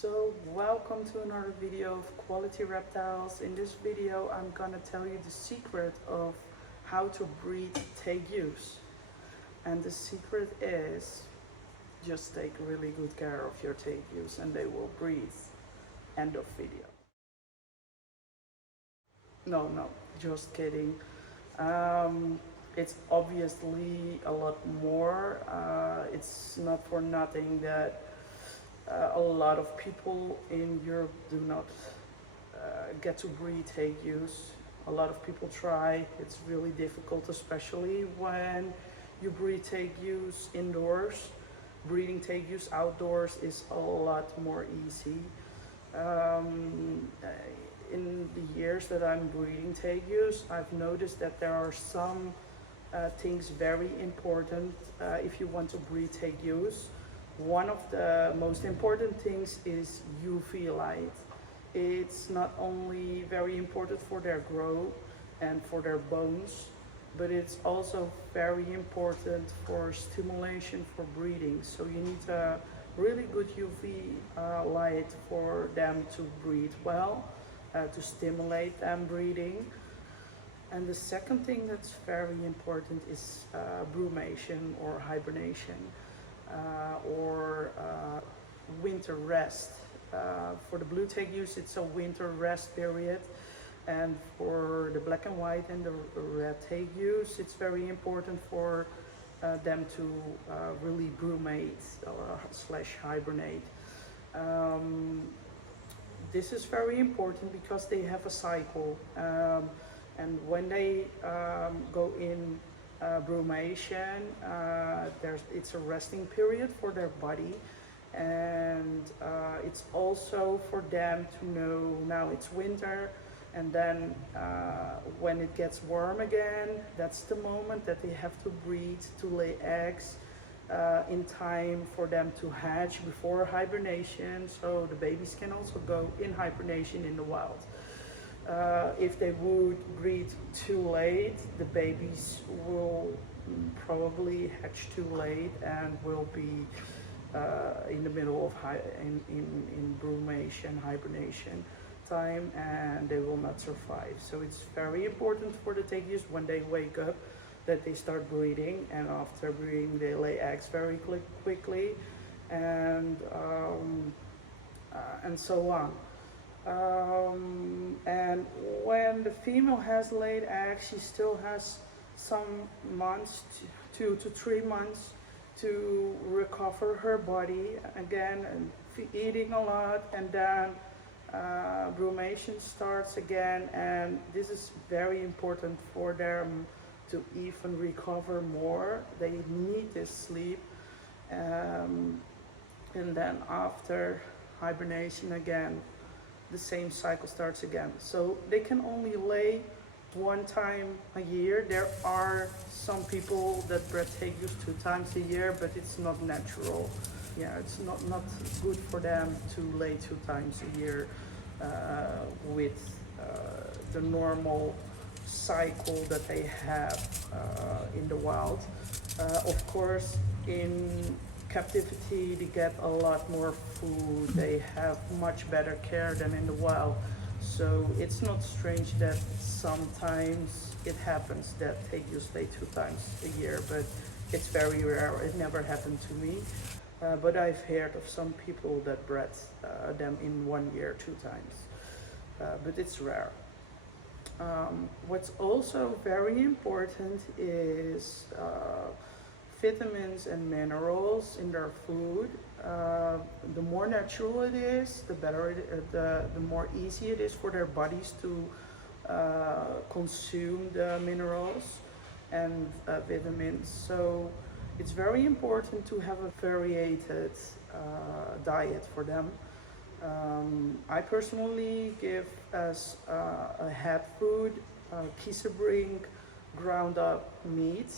So welcome to another video of Quality Reptiles. In this video I'm gonna tell you the secret of how to breed Tegus. And the secret is just take really good care of your Tegus and they will breed. End of video. No, just kidding. It's obviously a lot more. It's not for nothing that a lot of people in Europe do not get to breed Tegus. A lot of people try. It's really difficult, especially when you breed Tegus indoors. Breeding Tegus outdoors is a lot more easy. In the years that I'm breeding Tegus, I've noticed that there are some things very important if you want to breed Tegus. One of the most important things is UV light. It's not only very important for their growth and for their bones, but it's also very important for stimulation for breeding. So you need a really good UV light for them to breed well, to stimulate them breeding. And the second thing that's very important is brumation or hibernation. Or winter rest. For the blue Tegus, it's a winter rest period, and for the black and white and the red Tegus, it's very important for them to really brumate slash hibernate. This is very important because they have a cycle, and when they go in brumation, it's a resting period for their body, and it's also for them to know now it's winter, and then when it gets warm again, that's the moment that they have to breed, to lay eggs in time for them to hatch before hibernation, so the babies can also go in hibernation in the wild. If they would breed too late, the babies will probably hatch too late and will be in the middle of in brumation, hibernation time, and they will not survive. So it's very important for the Tegus when they wake up that they start breeding, and after breeding they lay eggs very quickly, and so on. And when the female has laid eggs, she still has some months, 2 to 3 months, to recover her body again, and eating a lot, and then brumation starts again, and this is very important for them to even recover more. They need this sleep, and then after hibernation again, the same cycle starts again. So they can only lay one time a year. There are some people that bred Tegus 2 times a year, but it's not natural. Yeah, it's not good for them to lay 2 times a year with the normal cycle that they have in the wild. Of course, in captivity they get a lot more food, they have much better care than in the wild, so it's not strange that sometimes it happens that Tegus lay 2 times a year, but it's very rare. It never happened to me, but I've heard of some people that bred them in 1 year 2 times, but it's rare. What's also very important is vitamins and minerals in their food. The more natural it is, the better the more easy it is for their bodies to consume the minerals and vitamins. So it's very important to have a varied diet for them. I personally give as a head food kiezenbrink, ground up meat,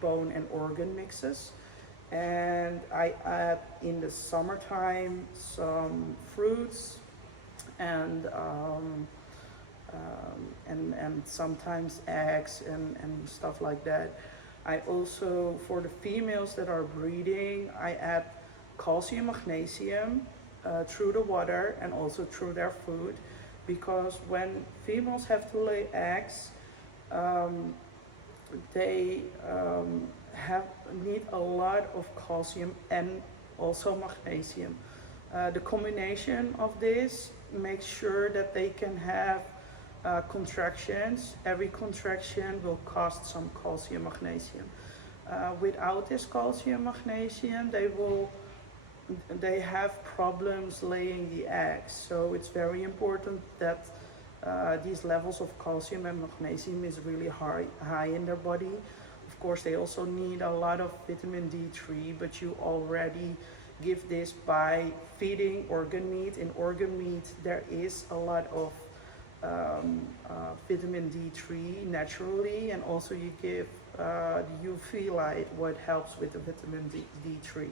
bone and organ mixes, and I add in the summertime some fruits and sometimes eggs and stuff like that. I also, for the females that are breeding, I add calcium, magnesium, through the water and also through their food, because when females have to lay eggs, um, they have need a lot of calcium and also magnesium. The combination of this makes sure that they can have contractions. Every contraction will cost some calcium, magnesium. Without this calcium, magnesium, they have problems laying the eggs. So it's very important that these levels of calcium and magnesium is really high in their body. Of course, they also need a lot of vitamin D3, but you already give this by feeding organ meat. In organ meat, there is a lot of vitamin D3 naturally, and also you give the UV light, what helps with the vitamin D3.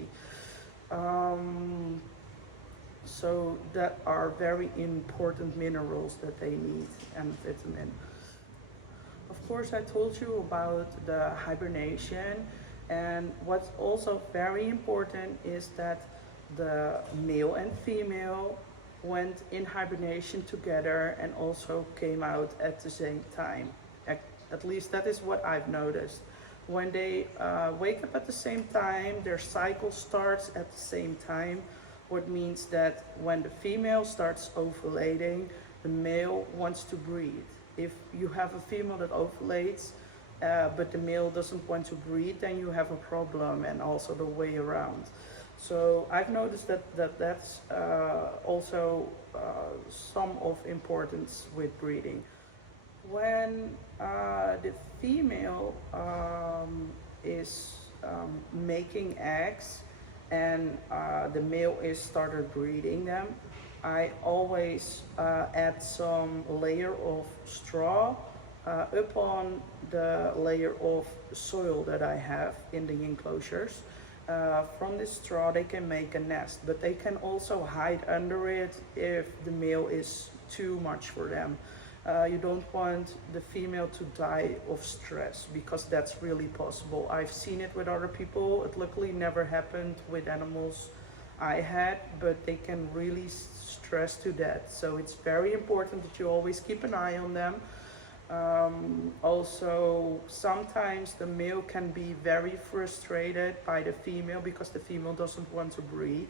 So that are very important minerals that they need, and vitamin. Of course, I told you about the hibernation, and what's also very important is that the male and female went in hibernation together and also came out at the same time. At least that is what I've noticed. When they wake up at the same time, their cycle starts at the same time, what means that when the female starts ovulating, the male wants to breed. If you have a female that ovulates, but the male doesn't want to breed, then you have a problem, and also the way around. So I've noticed that's also some of importance with breeding. When the female is making eggs and the male is started breeding them, I always add some layer of straw upon the layer of soil that I have in the enclosures. From this straw they can make a nest, but they can also hide under it if the male is too much for them. You don't want the female to die of stress, because that's really possible. I've seen it with other people. It luckily never happened with animals I had, but they can really stress to death. So it's very important that you always keep an eye on them. Also, sometimes the male can be very frustrated by the female because the female doesn't want to breed,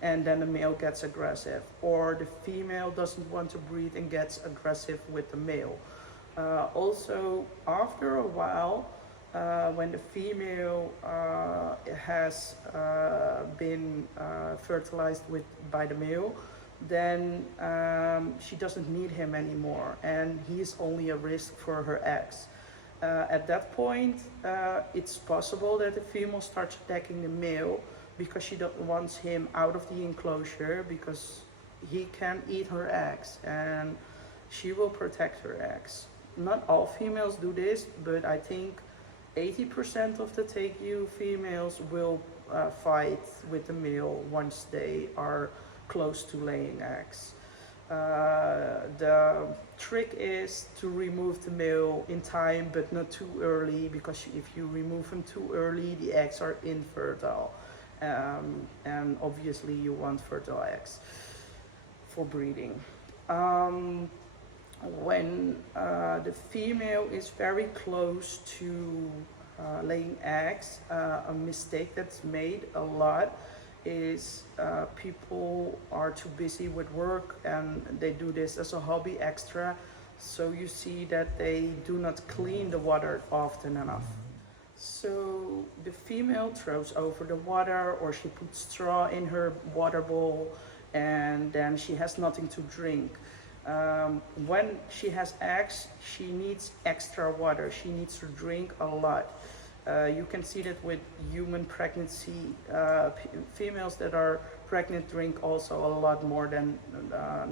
and then the male gets aggressive, or the female doesn't want to breed and gets aggressive with the male. Also, after a while, when the female has been fertilized by the male, then she doesn't need him anymore, and he's only a risk for her eggs. At that point, it's possible that the female starts attacking the male because she wants him out of the enclosure, because he can eat her eggs and she will protect her eggs. Not all females do this, but I think 80% of the Tegu females will fight with the male once they are close to laying eggs. The trick is to remove the male in time, but not too early, because if you remove them too early, the eggs are infertile. And obviously you want fertile eggs for breeding. When the female is very close to laying eggs, a mistake that's made a lot is people are too busy with work and they do this as a hobby extra. So you see that they do not clean the water often enough. So the female throws over the water, or she puts straw in her water bowl, and then she has nothing to drink. When she has eggs, she needs extra water. She needs to drink a lot. You can see that with human pregnancy. Females that are pregnant drink also a lot more than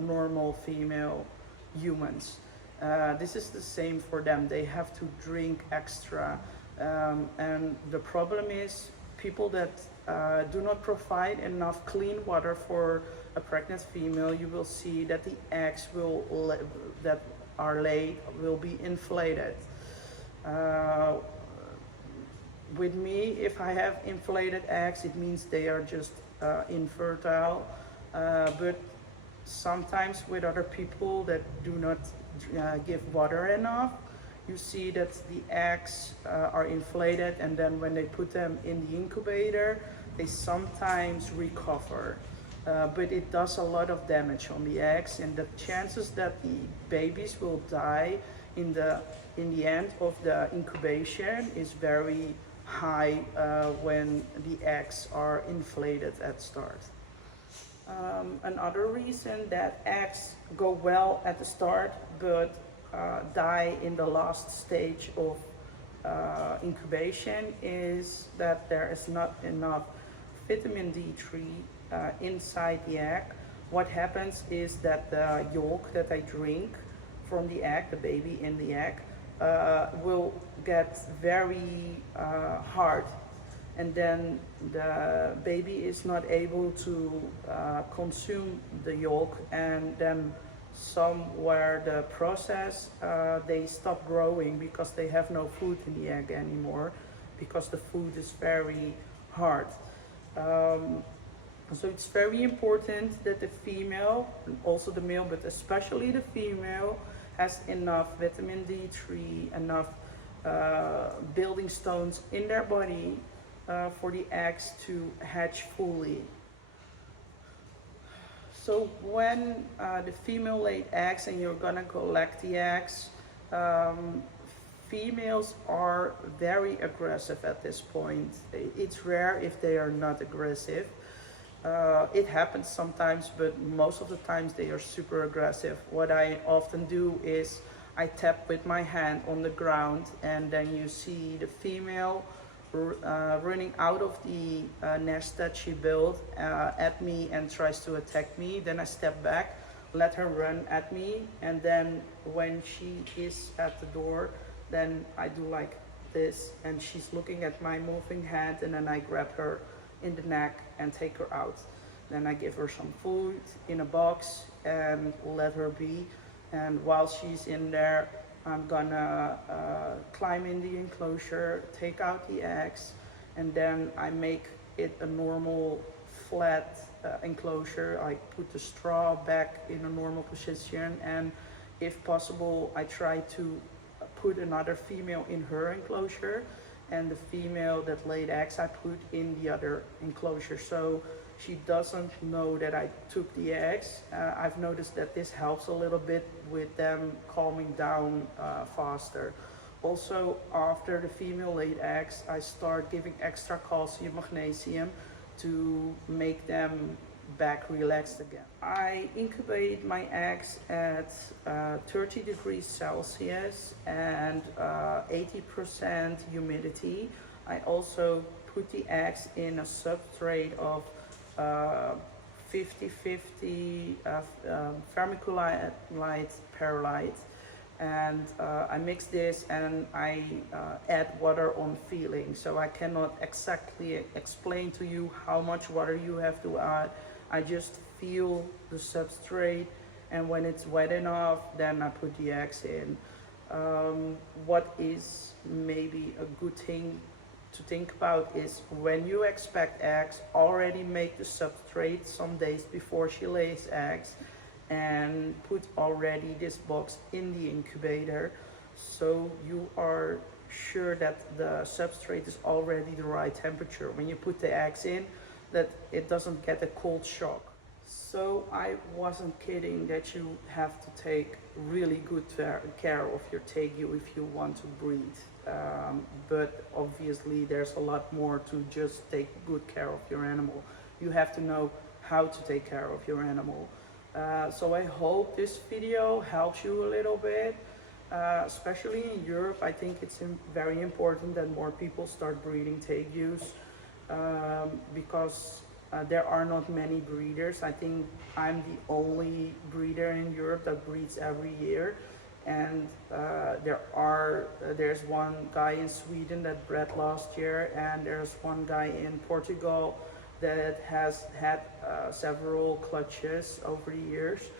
normal female humans. This is the same for them. They have to drink extra. And the problem is people that do not provide enough clean water for a pregnant female. You will see that the eggs that are laid will be inflated. With me, if I have inflated eggs, it means they are just infertile. but sometimes with other people that do not give water enough, you see that the eggs are inflated, and then when they put them in the incubator, they sometimes recover. But it does a lot of damage on the eggs, and the chances that the babies will die in the end of the incubation is very high when the eggs are inflated at start. Another reason that eggs go well at the start but die in the last stage of incubation is that there is not enough vitamin D3 inside the egg. What happens is that the yolk that I drink from the egg, the baby in the egg, will get very hard, and then the baby is not able to consume the yolk, and then somewhere the process they stop growing because they have no food in the egg anymore, because the food is very hard. So it's very important that the female, and also the male, but especially the female, has enough vitamin D3, enough building stones in their body for the eggs to hatch fully. So when the female laid eggs and you're gonna collect the eggs, females are very aggressive at this point. It's rare if they are not aggressive. It happens sometimes, but most of the times they are super aggressive. What I often do is I tap with my hand on the ground, and then you see the female running out of the nest that she built at me and tries to attack me. Then I step back, let her run at me, and then when she is at the door, then I do like this, and she's looking at my moving hand, and then I grab her in the neck and take her out. Then I give her some food in a box and let her be. And while she's in there, I'm gonna climb in the enclosure, take out the eggs, and then I make it a normal flat enclosure. I put the straw back in a normal position, and if possible, I try to put another female in her enclosure, and the female that laid eggs I put in the other enclosure, so she doesn't know that I took the eggs. I've noticed that this helps a little bit with them calming down faster. Also, after the female laid eggs, I start giving extra calcium, magnesium to make them back relaxed again. I incubate my eggs at 30 degrees Celsius and 80% humidity. I also put the eggs in a substrate of 50-50 vermiculite perlite, and I mix this, and I add water on feeling, so I cannot exactly explain to you how much water you have to add. I just feel the substrate, and when it's wet enough, then I put the eggs in. What is maybe a good thing to think about is when you expect eggs, already make the substrate some days before she lays eggs, and put already this box in the incubator, so you are sure that the substrate is already the right temperature when you put the eggs in, that it doesn't get a cold shock. So I wasn't kidding that you have to take really good care of your Tegu if you want to breed. But obviously there's a lot more to just take good care of your animal. You have to know how to take care of your animal. So I hope this video helps you a little bit. Especially in Europe, I think it's very important that more people start breeding Tegus, because there are not many breeders. I think I'm the only breeder in Europe that breeds every year, and there's one guy in Sweden that bred last year, and there's one guy in Portugal that has had several clutches over the years,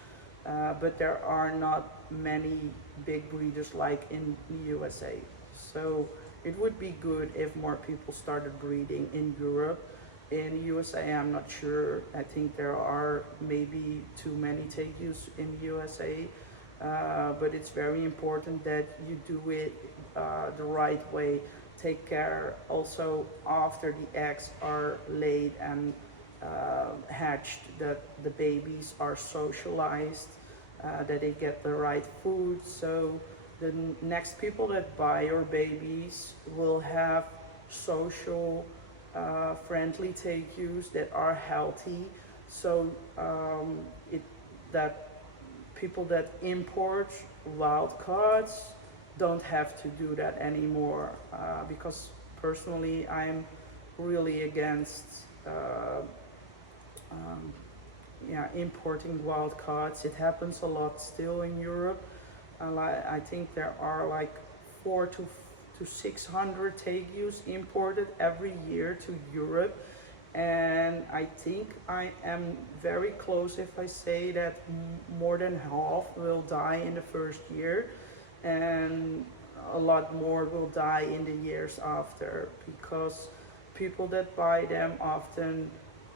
but there are not many big breeders like in the USA. So it would be good if more people started breeding in Europe. In USA, I'm not sure. I think there are maybe too many Tegus in USA, but it's very important that you do it the right way. Take care also after the eggs are laid and hatched, that the babies are socialized, that they get the right food. So the next people that buy your babies will have social friendly Tegus that are healthy. So that people that import wild caughts don't have to do that anymore, because personally I'm really against um, yeah, importing wild caughts. It happens a lot still in Europe. I think there are like 400 to 600 Tegus imported every year to Europe, and I think I am very close if I say that more than half will die in the first year, and a lot more will die in the years after, because people that buy them often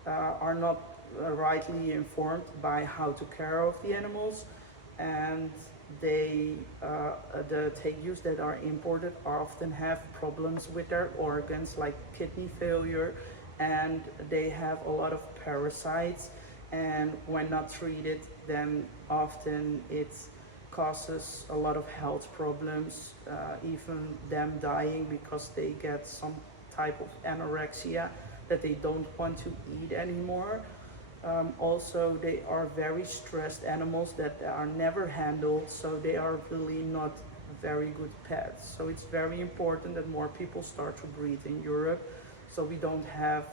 are not rightly informed by how to care of the animals, and they the Tegus that are imported often have problems with their organs like kidney failure, and they have a lot of parasites, and when not treated then often it causes a lot of health problems, even them dying because they get some type of anorexia that they don't want to eat anymore. Also, they are very stressed animals that are never handled, so they are really not very good pets. So it's very important that more people start to breed in Europe, so we don't have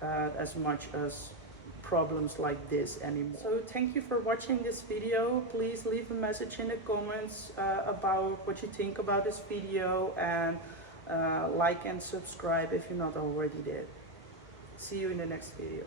as much as problems like this anymore. So thank you for watching this video. Please leave a message in the comments about what you think about this video, and like and subscribe if you're not already did. See you in the next video.